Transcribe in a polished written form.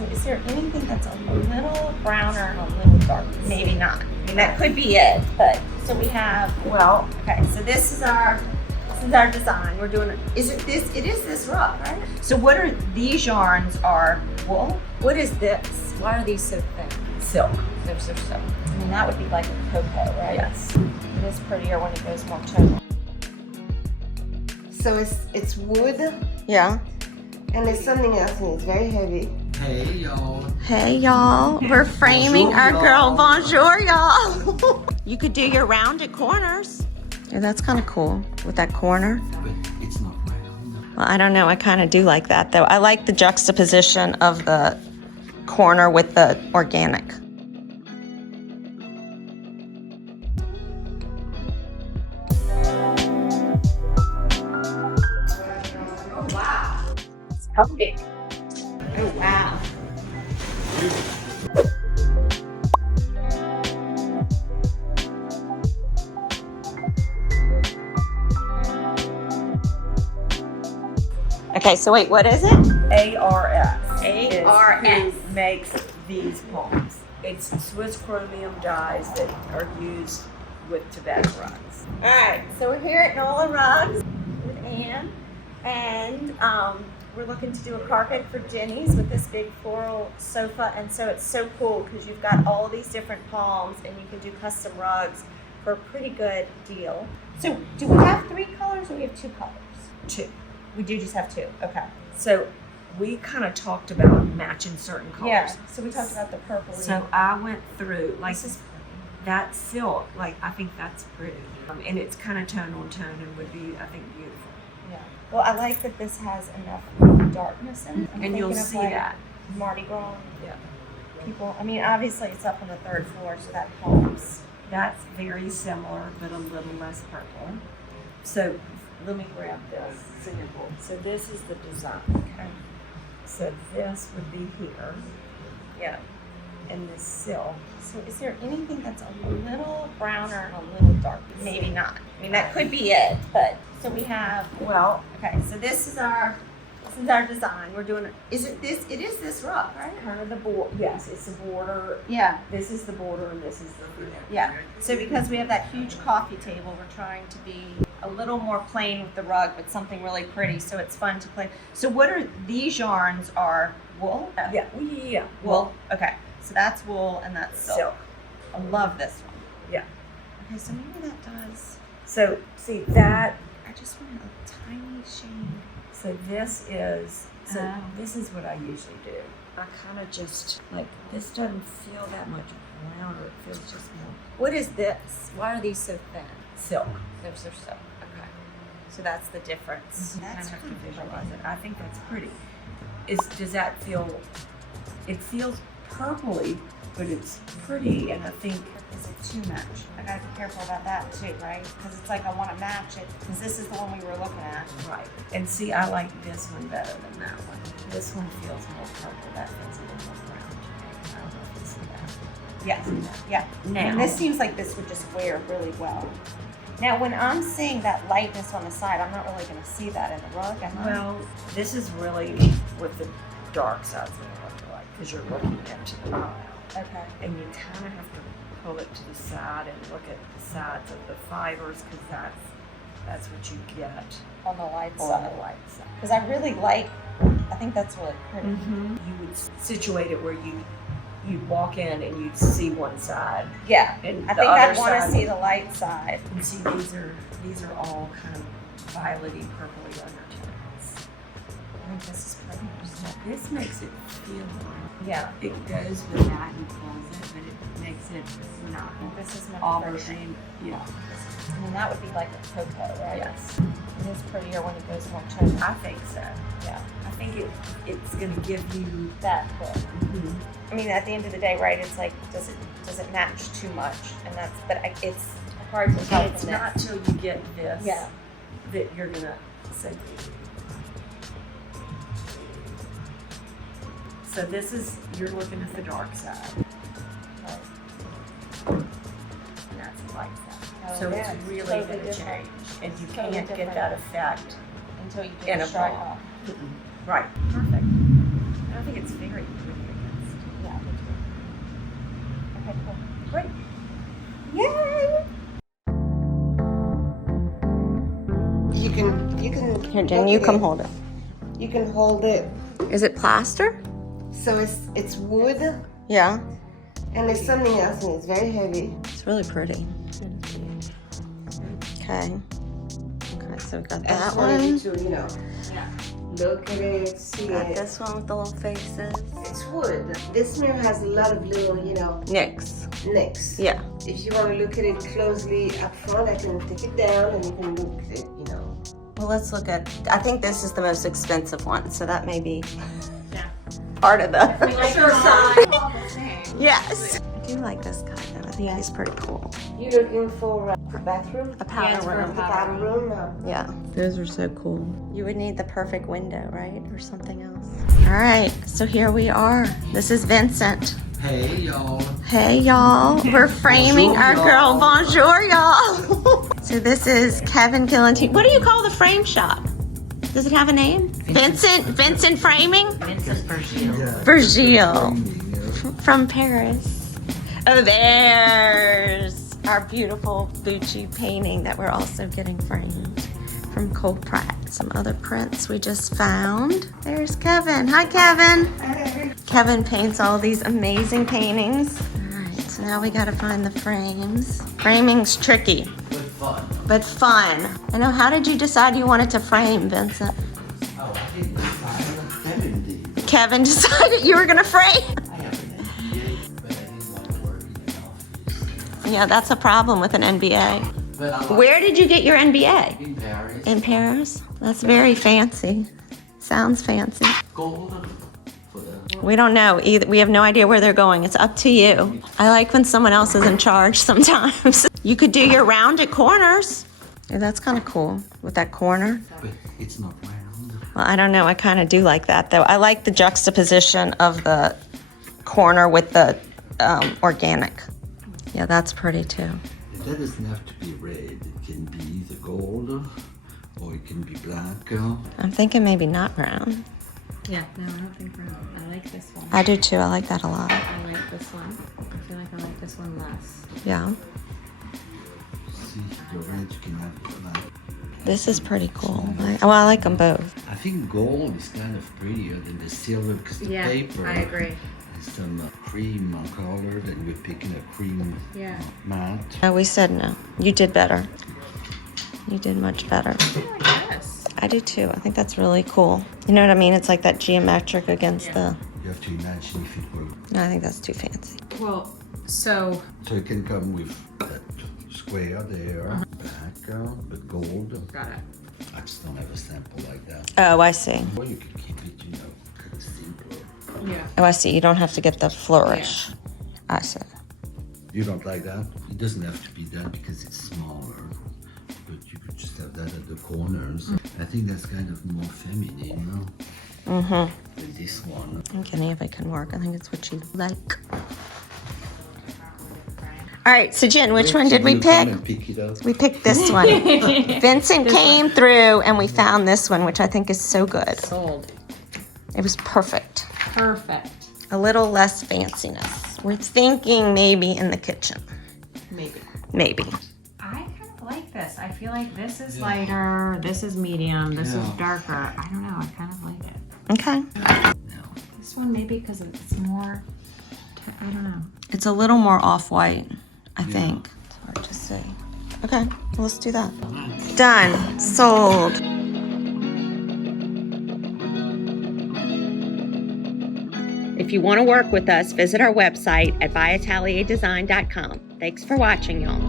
So is there anything that's a little browner and a little darker? Maybe not. I mean, that could be it, but so we have, well, okay, so this is our design. We're doing, it is this rug, right? So what are these yarns are wool? What is this? Why are these so thin? Silk. They're so silk. I mean, that would be like a cocoa, right? Yes. It is prettier when it goes more tonal. So it's wood Yeah. and there's something else and it's very heavy. Hey, y'all. Hey, y'all. We're framing Bonjour, our girl. y'all. Bonjour, y'all. You could do your rounded corners. Yeah, that's kind of cool with that corner. But it's not round. Well, I don't know. I kind of do like that, though. I like the juxtaposition of the corner with the organic. Oh, wow. It's comfy. Oh, wow. Okay, so wait, what is it? ARS. is ARS. who makes these palms. It's Swiss chromium dyes that are used with Tibet rugs. All right, so we're here at NOLA Rugs with Anne, and we're looking to do a carpet for Jenny's with this big floral sofa, and so it's so cool because you've got all these different palms, and you can do custom rugs for a pretty good deal. So do we have 3 colors or we have 2 colors? 2. We do just have 2, okay. So we kind of talked about matching certain colors. Yeah, so we talked about the purple. So I went through, like, This is that silk, like, I think that's pretty. And it's kind of tone on tone and would be, I think, beautiful. yeah. Well, I like that this has enough darkness in it. I'm And you'll thinking of, see like, that. Mardi Gras Yeah. people. I mean, obviously it's up on the 3rd floor, so that helps. That's very similar, but a little less purple. So let me grab this sample. So this is the design. Okay. So this would be here. Yeah. And this silk. So is there anything that's a little browner and a little darker? Maybe not. I mean, that could be it, but so we have, Well, okay, so this is our design. We're doing, it is this rug, right? kind of the border. Yes, it's the border. Yeah. This is the border and this is the border. Yeah. So because we have that huge coffee table, we're trying to be a little more plain with the rug, but something really pretty, so it's fun to play. So what are these yarns are wool? Yeah. Wool. Okay. So that's wool and that's silk. Silk. I love this one. Yeah. Okay, so maybe that does. So see that. I just want a tiny shade. So this is. So Oh. this is what I usually do. I kind of just like this doesn't feel that much browner. It feels just more What is this? Why are these so thin? silk. They're so silk. Okay. So that's the difference. You kind That's of have to really visualize pretty. it. I think that's pretty. Does that feel? It feels purpley, but it's pretty, and I think Is it too much? I gotta be careful about that too, right? Because it's like I want to match it. Because this is the one we were looking at. right. And see, I like this one better than that one. This one feels more purple. That feels a little more brown to me. I don't know if you see that. Yes. Yeah. Now, And this seems like this would just wear really well. Now, when I'm seeing that lightness on the side, I'm not really going to see that in the rug, am I? well, this is really what the dark side's going to look like because you're looking into the aisle. Okay. And you kind of have to pull it to the side and look at the sides of the fibers because that's what you get On the light on side. the light side. Because I really like, I think that's really pretty. You would situate it where you'd walk in and you'd see one side. Yeah. And I the think other I'd want to side- see the light side. And see, these are all kind of violety, purpley undertones. I think this is pretty. This makes it feel Yeah. it goes with that and pulls it, but it makes it not This is much aubergine. prettier. Yeah. I mean, that would be like a cocoa, right? Yes. It is prettier when it goes more tonal. I think so. Yeah. I think it's going to give you. That look. I mean, at the end of the day, right? It's like, does it match too much? And it's hard to tell. It's from not this. till you get this Yeah. that you're gonna say. So this is you're looking at the dark side, Right. and that's the light side. Oh, So yeah, it's really totally going to different. change, and you Totally can't get different. that effect. Until you In do a the strike palm. off. Right. Perfect. And I think it's very pretty. Okay, cool. Great. Yay! You can Here, Jen, you come hold it. You can hold it. Is it plaster? So it's wood, Yeah. and there's something else, and it's very heavy. It's really pretty. Okay. Okay, so we got I that just wanted you one. to, look at it, see Got it. this one with the little faces. It's wood. This mirror has a lot of little, Nicks. nicks. Yeah. If you want to look at it closely up front, I can take it down and you can look at it, Well, let's look at, I think this is the most expensive one, so that may be part of the Yes. I do like this guy though. I think he's pretty cool. You looking for a bathroom? A powder room. A powder room? Yeah. Those are so cool. You would need the perfect window, right? Or something else. All right, so here we are. This is Vincent. Hey y'all. Hey y'all, we're framing Bonjour, our y'all. girl. Bonjour y'all. So this is Kevin Gillantine. What do you call the frame shop? Does it have a name? Vincent Framing? Vincent Virgil. Virgil from Paris. Oh, there's our beautiful Bucci painting that we're also getting framed from Cole Pratt. Some other prints we just found. There's Kevin. Hi, Kevin. Hey. Kevin paints all these amazing paintings. All right, so now we gotta find the frames. Framing's tricky, Good fun. but fun. I know, how did you decide you wanted to frame, Vincent? Oh, I didn't decide. Kevin did. Kevin decided you were gonna frame? I have an MBA, but I didn't want to work in an office. Yeah, that's a problem with an MBA. But I like Where did you get your MBA? in Paris. In Paris? That's very fancy. Sounds fancy. Gold for the. We don't know either. We have no idea where they're going. It's up to you. I like when someone else is in charge sometimes. You could do your rounded corners. Yeah, that's kind of cool with that corner. But it's not round. Well, I don't know. I kind of do like that though. I like the juxtaposition of the corner with the organic. Yeah, that's pretty too. That doesn't have to be red. It can be either gold or it can be black. I'm thinking maybe not brown. Yeah, no, I don't think brown. I like this one. I do too. I like that a lot. I like this one. I feel like I like this one less. Yeah. See, the red you can have it black. This is pretty cool. I like them both. I think gold is kind of prettier than the silver because the paper agree. is some cream colored and we're picking a cream matte. No, we said no. You did better. You did much better. I like this. I do too. I think that's really cool. You know what I mean? It's like that geometric against the... You have to imagine if it were. No, I think that's too fancy. Well, so So it can come with that square there, black, but gold. got it. I just don't have a sample like that. Oh, I see. Or you could keep it, kind of simpler. Yeah. Oh, I see. You don't have to get the flourish. I see. You don't like that? It doesn't have to be that because it's smaller. But you could just have that at the corners. I think that's kind of more feminine, Mm-hmm. than this one. I think any of it can work. I think it's what you like. All right, so Jen, which one did we You come pick? and pick it up. We picked this one. Vincent came through and we found this one, which I think is so good. Sold. It was perfect. Perfect. A little less fanciness. We're thinking maybe in the kitchen. Maybe. Maybe. I kind of like this. I feel like this is lighter, this is medium, this is Yeah. darker. I don't know. I kind of like it. Okay. No. This one maybe because it's more, I don't know. It's a little more off-white, I think. It's hard to see. Okay, well, let's do that. Done. Sold. If you want to work with us, visit our website at byatelierdesign.com. Thanks for watching, y'all.